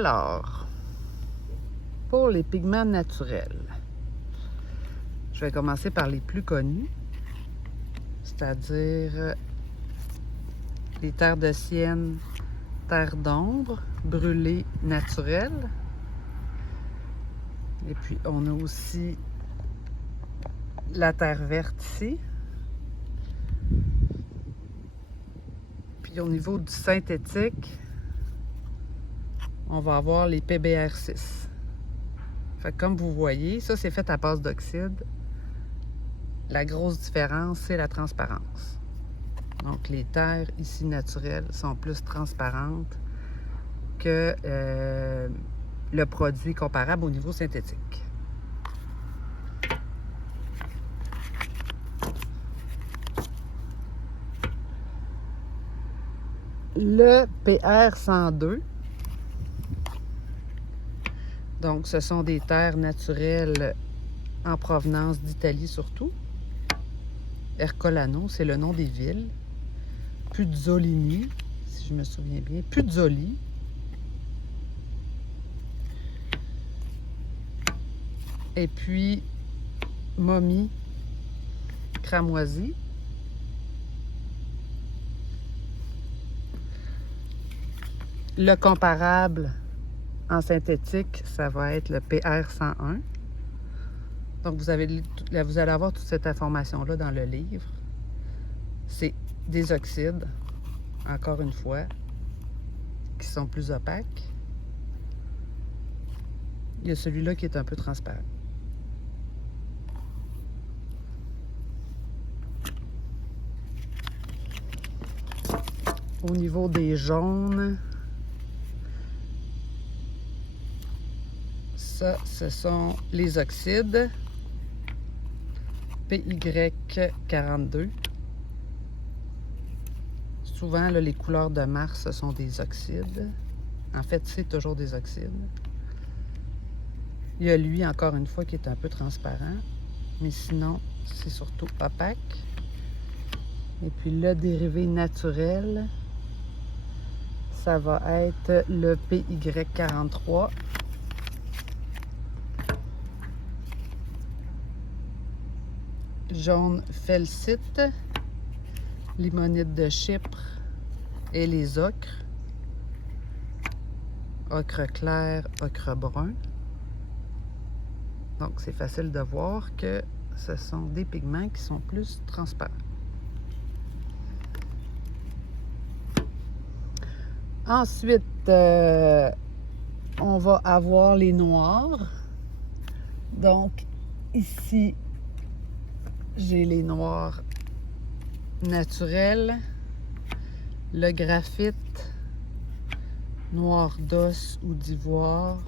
Alors, pour les pigments naturels, je vais commencer par les plus connus, c'est-à-dire les terres de sienne, terre d'ombre, brûlée naturelle. Et puis, on a aussi la terre verte ici. Puis, au niveau du synthétique, on va avoir les PBR6. Fait que comme vous voyez, ça, c'est fait à base d'oxyde. La grosse différence, c'est la transparence. Donc, les terres ici naturelles sont plus transparentes que le produit comparable au niveau synthétique. Le PR102, donc ce sont des terres naturelles en provenance d'Italie surtout. Ercolano, c'est le nom des villes. Puzzolini, si je me souviens bien. Puzzoli. Et puis, Momie, Cramoisi. Le comparable en synthétique, ça va être le PR101. Donc, vous allez avoir toute cette information-là dans le livre. C'est des oxydes, encore une fois, qui sont plus opaques. Il y a celui-là qui est un peu transparent. Au niveau des jaunes, ça, ce sont les oxydes. PY42. Souvent, là, les couleurs de Mars, ce sont des oxydes. En fait, c'est toujours des oxydes. Il y a lui, encore une fois, qui est un peu transparent. Mais sinon, c'est surtout opaque. Et puis, le dérivé naturel, ça va être le PY43. Jaune felsite, limonite de Chypre et les ocres. Ocre clair, ocre brun. Donc, c'est facile de voir que ce sont des pigments qui sont plus transparents. Ensuite, on va avoir les noirs. Donc, ici, j'ai les noirs naturels, le graphite, noir d'os ou d'ivoire,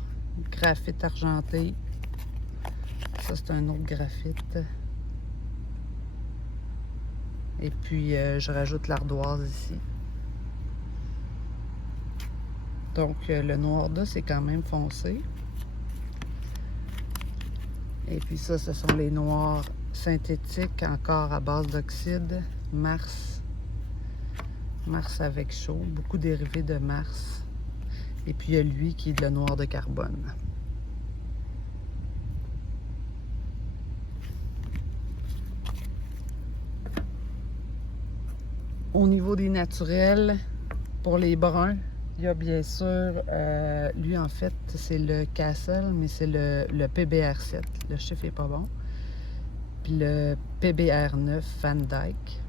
graphite argenté. Ça, c'est un autre graphite. Et puis, je rajoute l'ardoise ici. Donc, le noir d'os est quand même foncé. Et puis ça, ce sont les noirs synthétiques, encore à base d'oxyde. Mars. Mars avec chaud. Beaucoup dérivés de Mars. Et puis, il y a lui qui est le noir de carbone. Au niveau des naturels, pour les bruns, il y a bien sûr, lui en fait, c'est le Castle, mais c'est le PBR7. Le chiffre est pas bon. Puis le PBR9 Van Dyke.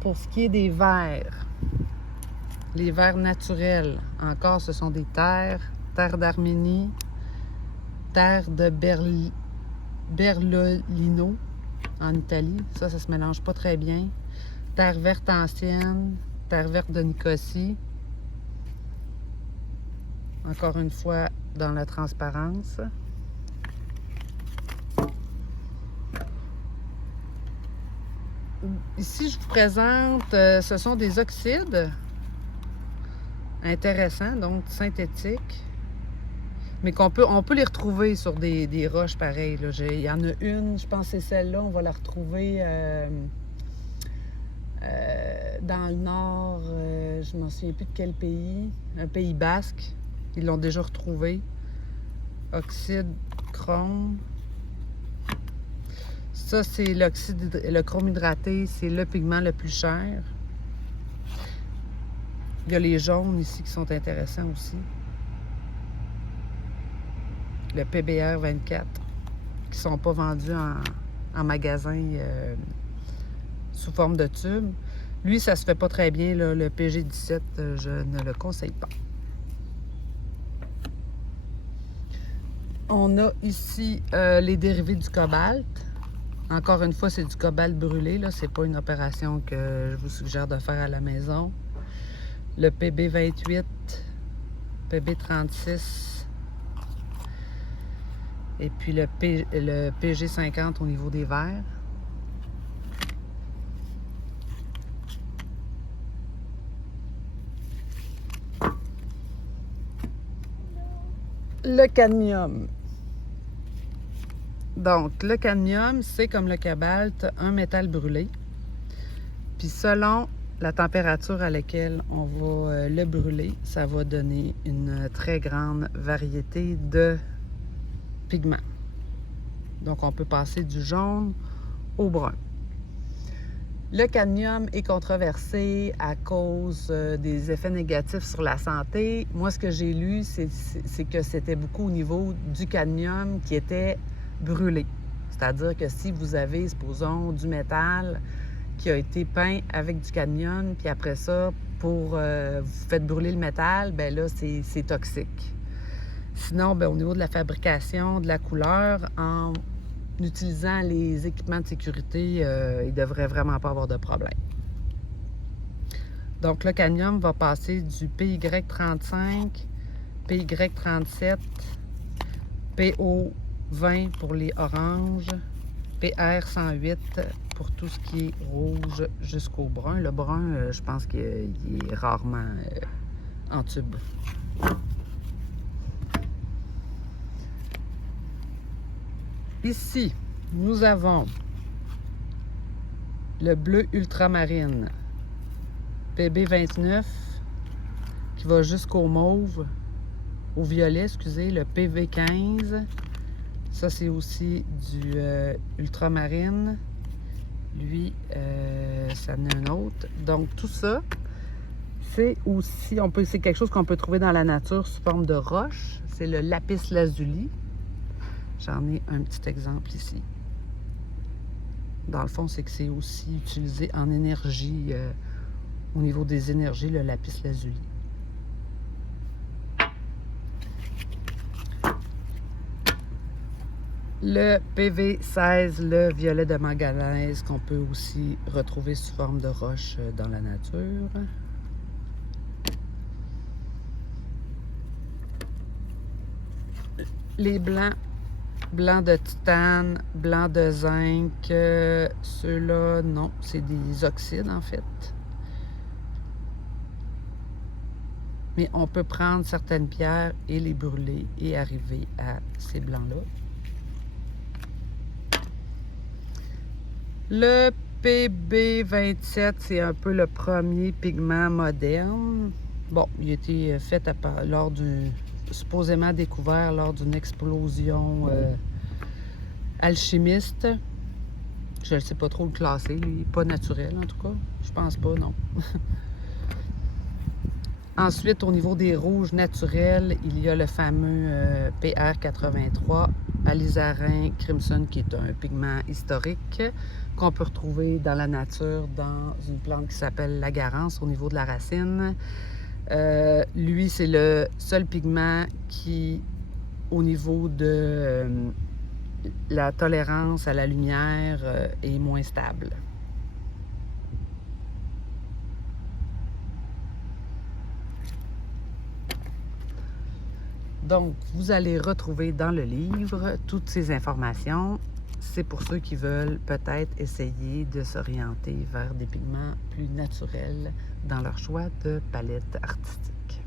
Pour ce qui est des verres, les verres naturels, encore, ce sont des terres. Terre d'Arménie, terre de Berlolino en Italie. Ça se mélange pas très bien. Terre verte ancienne, terre verte de Nicosie. Encore une fois, dans la transparence. Ici, je vous présente, ce sont des oxydes intéressants, donc synthétiques, mais on peut les retrouver sur des roches pareilles. Là. Il y en a une, je pense que c'est celle-là, on va la retrouver dans le nord, je m'en souviens plus de quel pays, un pays basque. Ils l'ont déjà retrouvé. Oxyde chrome. Ça, c'est le chrome hydraté, c'est le pigment le plus cher. Il y a les jaunes ici qui sont intéressants aussi. Le PBR 24, qui ne sont pas vendus en magasin sous forme de tube. Lui, ça se fait pas très bien, là, le PG17, je ne le conseille pas. On a ici les dérivés du cobalt. Encore une fois, c'est du cobalt brûlé, là. C'est pas une opération que je vous suggère de faire à la maison. Le PB28, PB36 et puis le PG50 au niveau des verres. Le cadmium. Donc, le cadmium, c'est comme le cobalt, un métal brûlé. Puis selon la température à laquelle on va le brûler, ça va donner une très grande variété de pigments. Donc, on peut passer du jaune au brun. Le cadmium est controversé à cause des effets négatifs sur la santé. Moi, ce que j'ai lu, c'est que c'était beaucoup au niveau du cadmium qui était brûlé. C'est-à-dire que si vous avez, supposons, du métal qui a été peint avec du cadmium, puis après ça, vous faites brûler le métal, bien là, c'est toxique. Sinon, bien, au niveau de la fabrication, de la couleur, en utilisant les équipements de sécurité, il ne devrait vraiment pas avoir de problème. Donc, le cadmium va passer du PY35, PY37, PO20 pour les oranges, PR108 pour tout ce qui est rouge jusqu'au brun. Le brun, je pense qu'il est rarement en tube. Ici, nous avons le bleu ultramarine, PB29, qui va jusqu'au mauve, au violet, excusez, le PV15. Ça, c'est aussi du ultramarine. Lui, ça en a un autre. Donc, tout ça, c'est aussi, c'est quelque chose qu'on peut trouver dans la nature sous forme de roche. C'est le lapis lazuli. J'en ai un petit exemple ici. Dans le fond, c'est que c'est aussi utilisé en énergie, au niveau des énergies, le lapis lazuli. Le PV16, le violet de manganèse, qu'on peut aussi retrouver sous forme de roche dans la nature. Les blancs. Blanc de titane, blanc de zinc, ceux-là, non, c'est des oxydes en fait. Mais on peut prendre certaines pierres et les brûler et arriver à ces blancs-là. Le PB27, c'est un peu le premier pigment moderne. Bon, il a été fait supposément découvert lors d'une explosion alchimiste. Je ne sais pas trop le classer, lui. Pas naturel, en tout cas. Je pense pas, non. Ensuite, au niveau des rouges naturels, il y a le fameux PR83, alizarin crimson, qui est un pigment historique qu'on peut retrouver dans la nature, dans une plante qui s'appelle l'agarance, au niveau de la racine. Lui, c'est le seul pigment qui, au niveau de la tolérance à la lumière, est moins stable. Donc, vous allez retrouver dans le livre toutes ces informations. C'est pour ceux qui veulent peut-être essayer de s'orienter vers des pigments plus naturels dans leur choix de palette artistique.